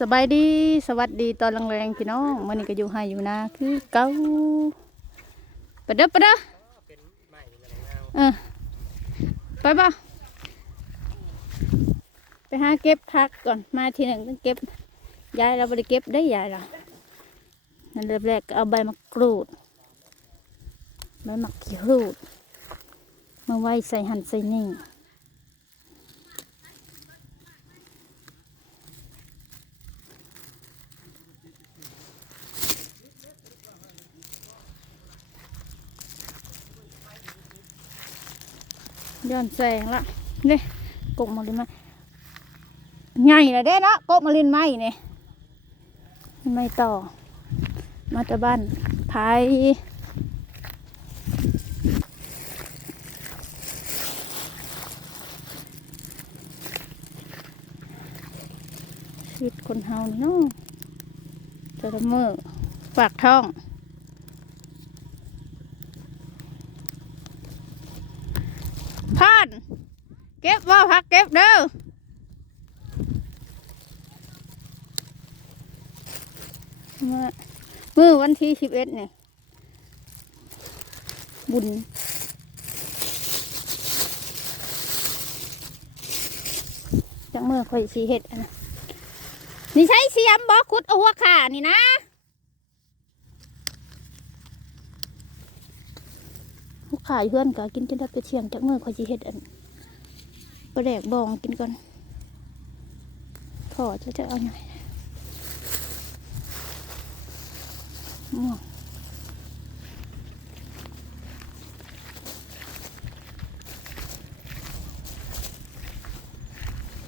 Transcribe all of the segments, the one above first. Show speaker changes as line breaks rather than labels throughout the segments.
สบายดีสวัสดีตอนแรงๆพี่น้องวันนี้ก็อยู่ให้อยู่นะคือเก่าไปเด้อไปเด้อเออไปบ่ไปหาเก็บผักก่อนมาทีหนึ่งต้องเก็บยายเราไม่ได้เก็บได้ยายเรานั่นเริ่มแรกก็เอาใบมะกรูดใบมะกรูดมาไว้ใส่หั่นใส่นี่ ย้อนแสงละนี่กกมาลินมาใหญ่ละเด้เนาะกกมาลินไม้เนี่ยไม่ต่อ มาจากบ้านไผ่ชีวิตคนเฮานี่เนาะแต่ละเมอฝากท้อง พาน เก็บว่าพักเก็บเด้อมื่อวันที่สิบเอ็ดนี่บุญจังเมื่อคอยสีเห็ดอันนะนี่ใช้เสียมบอกคุดเอาหัวขานี่นะผู้ขายเพื่อนก็กินจนได้ไปเชียงจากเมื่อคอยจีเฮ็ดอัน ปลาแดกบองกินก่อนพอจะจะเอาหน่อยม่วง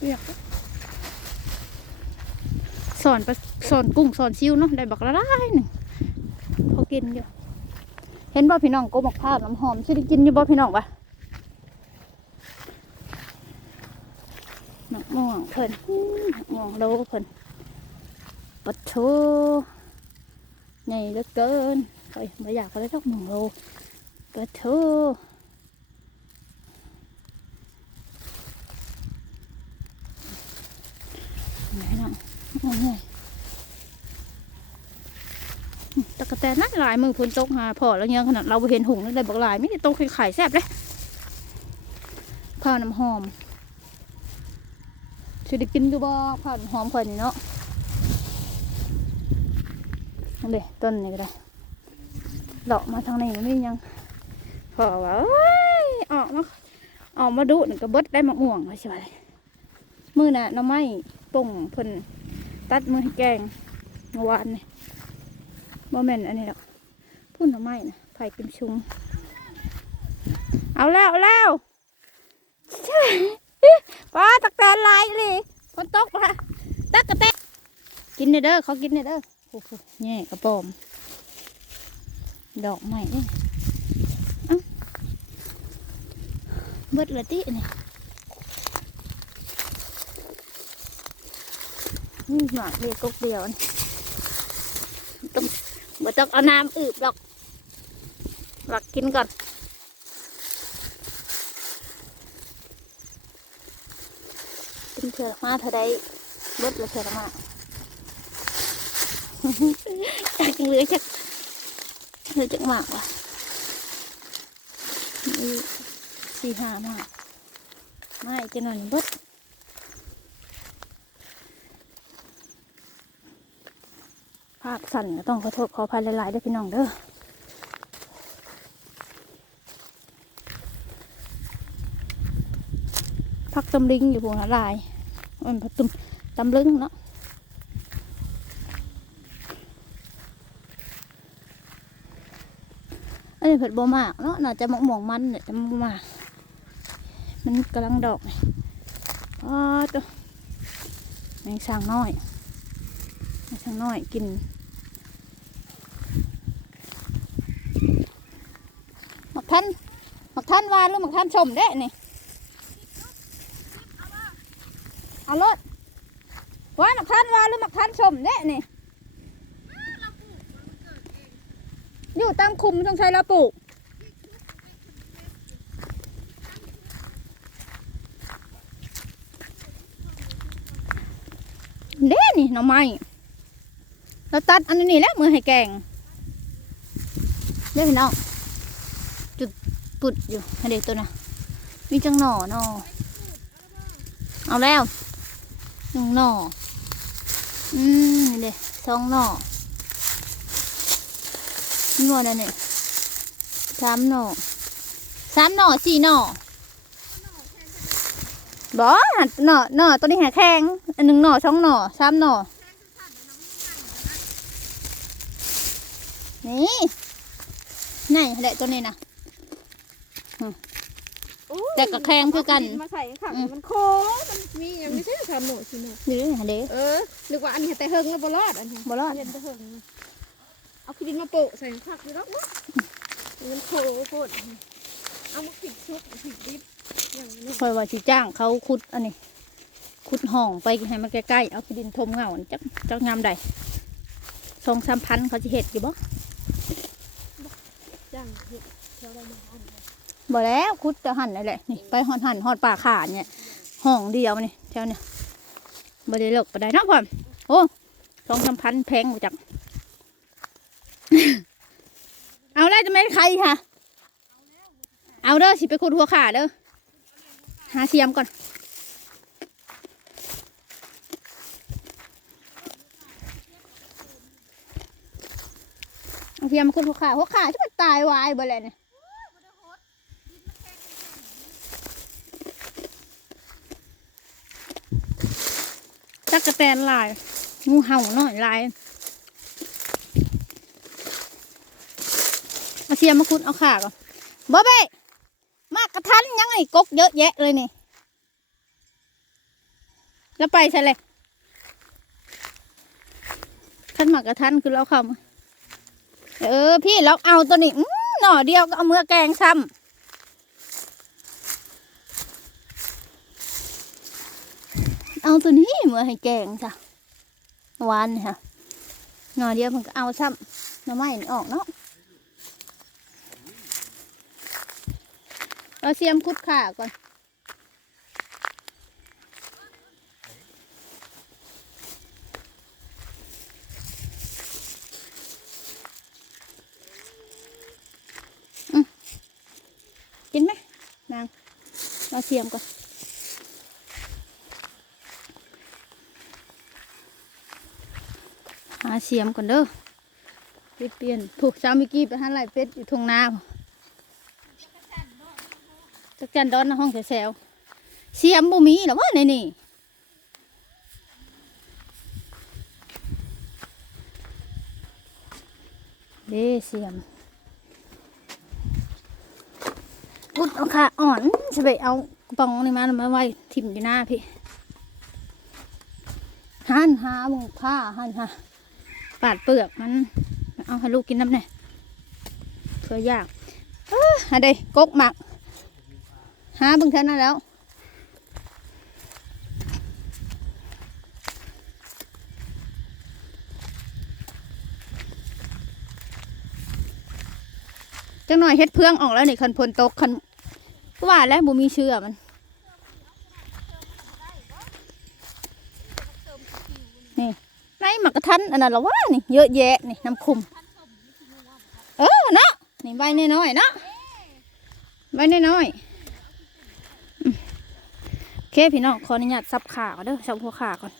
เรียกสอนปลาสอนกุ้งสอนซิวเนาะได้บักละลายหนึ่งพอกินอยู่เห็นบ่พี่น้องก็บอกภาพน้ำหอมสิได้กินอยู่บ่พี่น้องปะหนักม่วง เพิ่นอื้องโลเพิ่นปัดโชใหญ่เหลือเกินเฮ้ยไม่อยากอะไรทักม่วงโลปัดโชไหนน้องโอ้ยตะกะแตนนักหลายมือพ้นตกหาพอแล้วยังขนาดเราเห็นหงส์เลยบอกหลายไม่ได้ตกไข่แซ่บเลยข้าวน้ำหอม สิได้กินอยู่บ่ข้านหอมข่อยนี่เนาะนั่นเลยต้นนี่ก็ได้เลาะมาทางนี้ไม่มียังพอว่าออกมาออกมาดูนี่ก็เบิดได้มะม่วงเลยใช่ไหมมือน่ะน้ำไม้ป่งเพิ่นตัดมือให้แกงเมื่อวานนี่บ่แม่นอันนี้หรอกพูดน่อไม้นะไผ่กิมชุงเอาแล้วเอาแล้ว ป้าตักแตนลายเลยคนตกละตักกะแตนกินเด้อเด้อเขากินเด้อเด้อโอ้โหแง่กระปอม ดอกใหม่เด้อเอ้าเบิดละตินี่นี่หมาเดียกกเดียวต้องบ่ต้องเอาน้ำอืบดอกหลักกินก่อน กิน เถื่อมาเท่าใดเบิดละเถื่อมาจากเหลือจากเหลือจากหมากว่ะนี่สี่ห้าหมากไม่จะหน่อยเบิดภาพสั่นก็ต้องขอโทษขออภัยหลายๆด้วยพี่น้องเด้อพักตำลิงอยู่หัวลาย มันพักตำตำลึงเนาะอันนี้เผ็ดบ่มากเนาะน่าจะมะม่วงมันเนี่ยจะบ่มากมันกำลังดอกนี่อ๋อตัวแมงสางน้อยแมงสางน้อยกินหมักท่านหมักท่านวานหรือหมักท่านชมเด้นี่ เอารถว่าหมักท่านวาหรือหมักท่านชมเด้นี่อยู่ตามคุมต้องใช้เราปลูกเด้นี่หน่อไม้เราตัดอันนี้แล้วมือให้แกงเด้พี่น้องจุดปุดอยู่ให้เด็กตัวน่ะมีจังหน่อหน่อเอาแล้ว หนึ่งหน่ออืมนี่เด็สองหน่อนี่หมดแล้วเนี่ยสามหน่อสามหน่อสี่หน่อบอหันหน่อหน่อตัวนี้หาแข็งหนึ่งหน่อสองหน่อสามหน่อนี่นี่แหละตัวนี้นะ แต่ก็แข็งคือกัน
เาดิมาใส่ขัง
อืม
มันโค้งมันมีอย่างไม่ใช่ทำหนูสิหนู
นี่หาเด้
เออนึกว่าอันนี้แต่เฮิงแล้วบ่รอดอันนี้
บ่รอด
เย็นแต่เฮิงเอาขี้ดินมาโปะใส่ผักดีแล้ววะมันโค้งโคตรเอามาผิดชุบผิดดิบอย่างนี้
คอยว่าสิจ้างเขาขุดอันนี้ขุดห้องไปให้มันใกล้ๆเอาขี้ดินทมเงาจักจักงามใดสองสามพันเขาจะเห็ดอยู่บ่
จ้างเห็ดเท่าไรมาอันนี้
บ่แล้วขุดจะหั่นนั่นแหละนี่ไปหอดหั่นหอดป่าขาเนี่ยห้องเดียวนี่แถวเนี่ยบ่ได้เลิกบ่ได้นะพ่อโอ้สองสามพันแพงบ่จักเอาแล้วจะไม่ใครค่ะ เอาเด้อสิไปขุดหัวขาเด้อหาเสียมก่อนเอาเสียมมาขุดหัวขาหัวขาที่มันตายวายบ่แล้วเนี่ยักกระแตนลายงูเห่าหน่อยลายเอาเสียมมาคุดเอาขาก่อนบ๊อบเบ้มากกระทันยังไงกกเยอะแยะเลยนี่ แล้วไปใช่เลยขันหมากกระทันคือเราเข้าเออพี่เราเอาตัวนี้หน่อเดียวก็เอาเมื่อแกงซ้ำ เอาตัวนี้เมื่อให้แกงจ้ะวานนะค่ะหน่อเดียวมันก็เอาซ้ำหน่อไม้นี่ออกเนาะเราเสียมคุดขาก่อนกินไหมนางเราเสียมก่อนหา เสียมก่อนเด้อไปเปลี่ยนผูกเช้ามื่อกี้ไปหาไหลเป็ดอยู่ทงนาจักจันดอนในห้องแซวเสียมบ่มีหรอวะในนี่เด้เสียมพุดเอาขาอ่อนจะไปเอากระป๋องนี่มามาไว้ทิ่มอยู่หน้าพี่หันหาบุงผ้าหันหา ปาดเปลือกมัน เอาให้ลูกกินน้ำเนี่ยเพื่อยากเอ้อหาได้กกหมัก หาบึงเท่านั้นแล้วจังหน่อยเฮ็ดเพื่องออกแล้วนี่คันพลตกคันกว่าแล้วบ่มีเชื่อมันนี่ หมักกระทันอันนั้นละว่านี่เยอะแยะนี่น้ำคุมเออเนาะนี่ใบน้อยๆเนาะใบน้อยๆโอเคพี่น้องขออนุญาตซับขาก่อนเด้อซับหัวขาก่อน